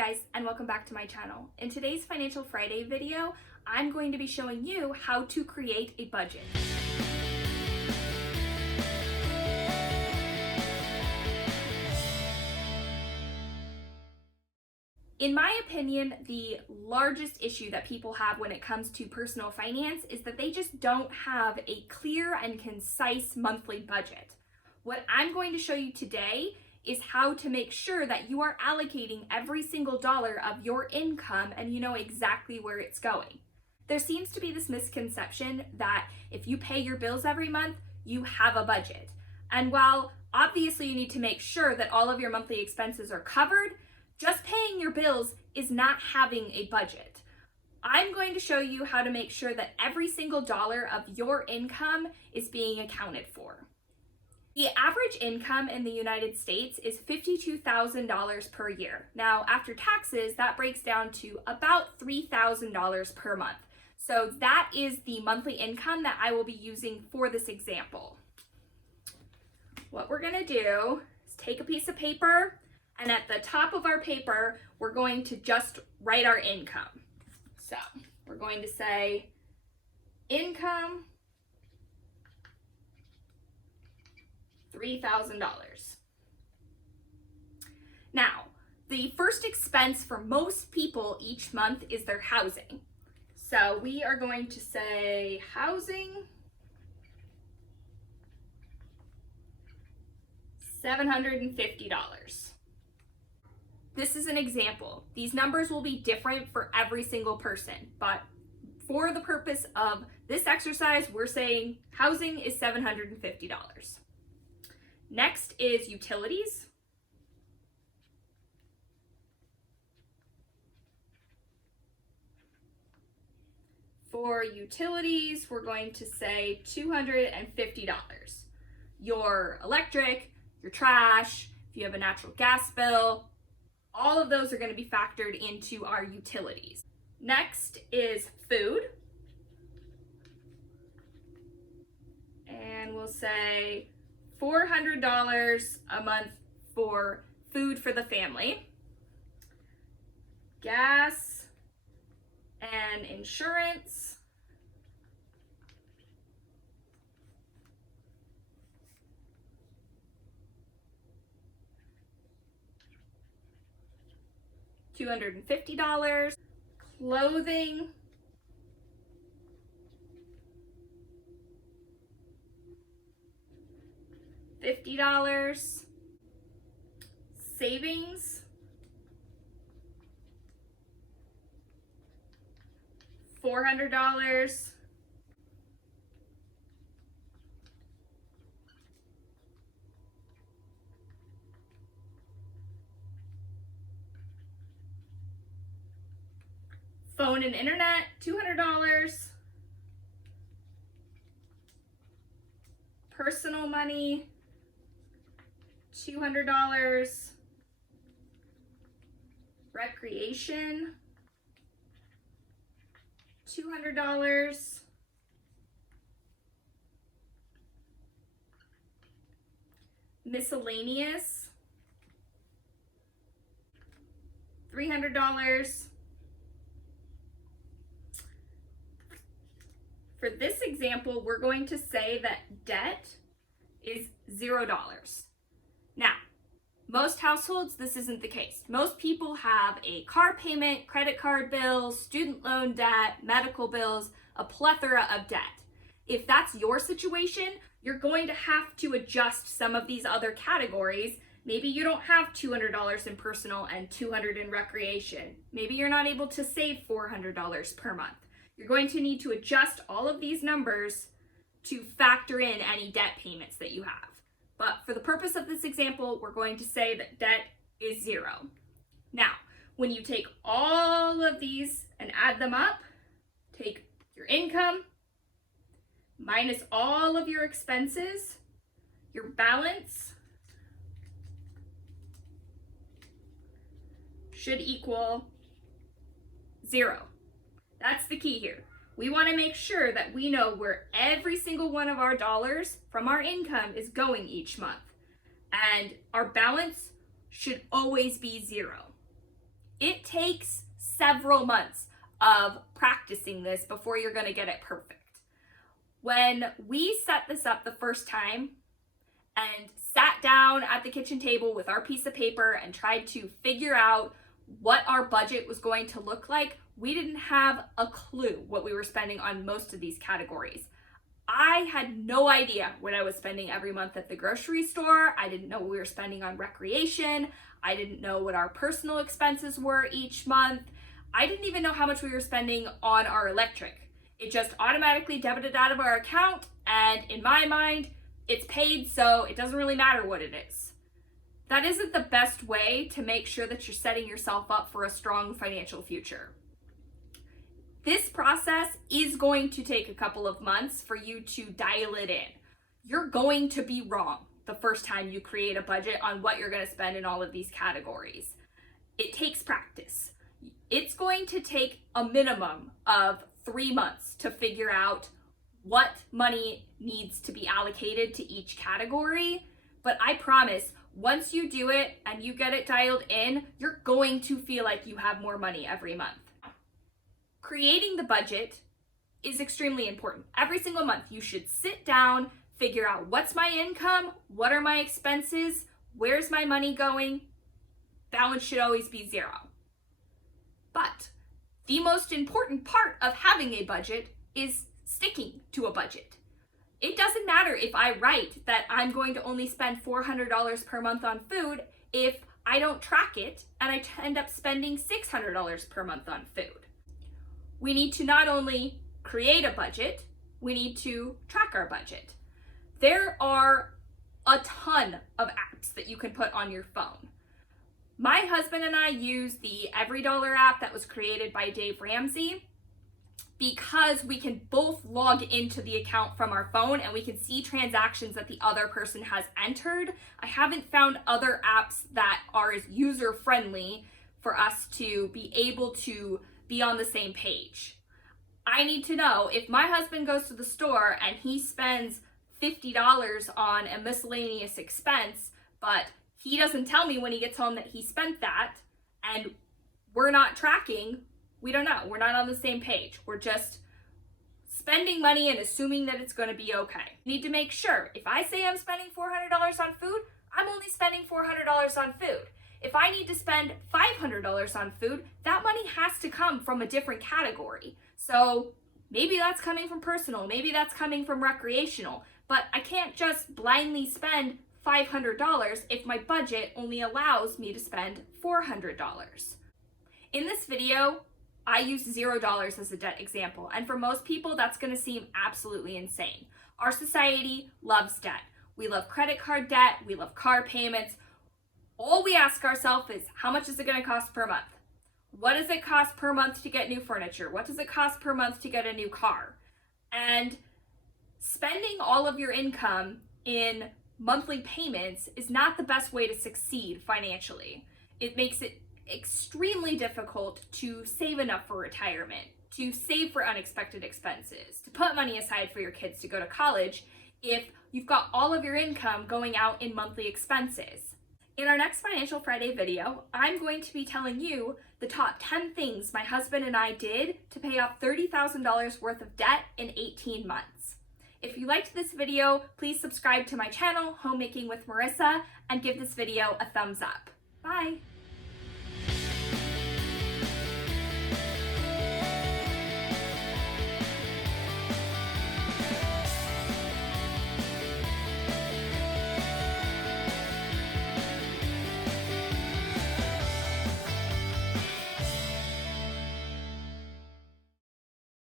guys, and welcome back to my channel. In today's Financial Friday video, I'm going to be showing you how to create a budget. In my opinion, the largest issue that people have when it comes to personal finance is that they just don't have a clear and concise monthly budget. What I'm going to show you today is how to make sure that you are allocating every single dollar of your income and you know exactly where it's going. There seems to be this misconception that if you pay your bills every month, you have a budget. And while obviously you need to make sure that all of your monthly expenses are covered, just paying your bills is not having a budget. I'm going to show you how to make sure that every single dollar of your income is being accounted for. The average income in the United States is $52,000 per year. Now, after taxes, that breaks down to about $3,000 per month. So that is the monthly income that I will be using for this example. What we're gonna do is take a piece of paper, and at the top of our paper, we're going to just write our income. So we're going to say income, $3,000. Now, the first expense for most people each month is their housing. So we are going to say housing, $750. This is an example. These numbers will be different for every single person, but for the purpose of this exercise, we're saying housing is $750. Next is utilities. For utilities, we're going to say $250. Your electric, your trash, if you have a natural gas bill, all of those are going to be factored into our utilities. Next is food. And we'll say $400 a month for food for the family. Gas and insurance. $250. Clothing. $50. Savings, $400. Phone and internet, $200. Personal money, $200. Recreation, $200. Miscellaneous, $300. For this example, we're going to say that debt is $0. Now, most households, this isn't the case. Most people have a car payment, credit card bills, student loan debt, medical bills, a plethora of debt. If that's your situation, you're going to have to adjust some of these other categories. Maybe you don't have $200 in personal and $200 in recreation. Maybe you're not able to save $400 per month. You're going to need to adjust all of these numbers to factor in any debt payments that you have. But for the purpose of this example, we're going to say that debt is $0. Now, when you take all of these and add them up, take your income minus all of your expenses, your balance should equal 0. That's the key here. We want to make sure that we know where every single one of our dollars from our income is going each month. And our balance should always be 0. It takes several months of practicing this before you're going to get it perfect. When we set this up the first time and sat down at the kitchen table with our piece of paper and tried to figure out what our budget was going to look like, we didn't have a clue what we were spending on most of these categories. I had no idea what I was spending every month at the grocery store. I didn't know what we were spending on recreation. I didn't know what our personal expenses were each month. I didn't even know how much we were spending on our electric. It just automatically debited out of our account, and in my mind, it's paid, so it doesn't really matter what it is. That isn't the best way to make sure that you're setting yourself up for a strong financial future. This process is going to take a couple of months for you to dial it in. You're going to be wrong the first time you create a budget on what you're going to spend in all of these categories. It takes practice. It's going to take a minimum of 3 months to figure out what money needs to be allocated to each category. But I promise, once you do it and you get it dialed in, you're going to feel like you have more money every month. Creating the budget is extremely important. Every single month, you should sit down, figure out what's my income, what are my expenses, where's my money going. Balance should always be 0. But the most important part of having a budget is sticking to a budget. It doesn't matter if I write that I'm going to only spend $400 per month on food if I don't track it and I end up spending $600 per month on food. We need to not only create a budget, we need to track our budget. There are a ton of apps that you can put on your phone. My husband and I use the EveryDollar app that was created by Dave Ramsey because we can both log into the account from our phone and we can see transactions that the other person has entered. I haven't found other apps that are as user-friendly for us to be able to be on the same page. I need to know if my husband goes to the store and he spends $50 on a miscellaneous expense, but he doesn't tell me when he gets home that he spent that, and we're not tracking, we don't know. We're not on the same page. We're just spending money and assuming that it's going to be okay. You need to make sure, if I say I'm spending $400 on food, I'm only spending $400 on food. If I need to spend $500 on food, that money has to come from a different category. So maybe that's coming from personal, maybe that's coming from recreational, but I can't just blindly spend $500 if my budget only allows me to spend $400. In this video, I used $0 as a debt example, and for most people, that's going to seem absolutely insane. Our society loves debt. We love credit card debt, we love car payments. All we ask ourselves is, how much is it going to cost per month? What does it cost per month to get new furniture? What does it cost per month to get a new car? And spending all of your income in monthly payments is not the best way to succeed financially. It makes it extremely difficult to save enough for retirement, to save for unexpected expenses, to put money aside for your kids to go to college if you've got all of your income going out in monthly expenses. In our next Financial Friday video, I'm going to be telling you the top 10 things my husband and I did to pay off $30,000 worth of debt in 18 months. If you liked this video, please subscribe to my channel, Homemaking with Marissa, and give this video a thumbs up. Bye!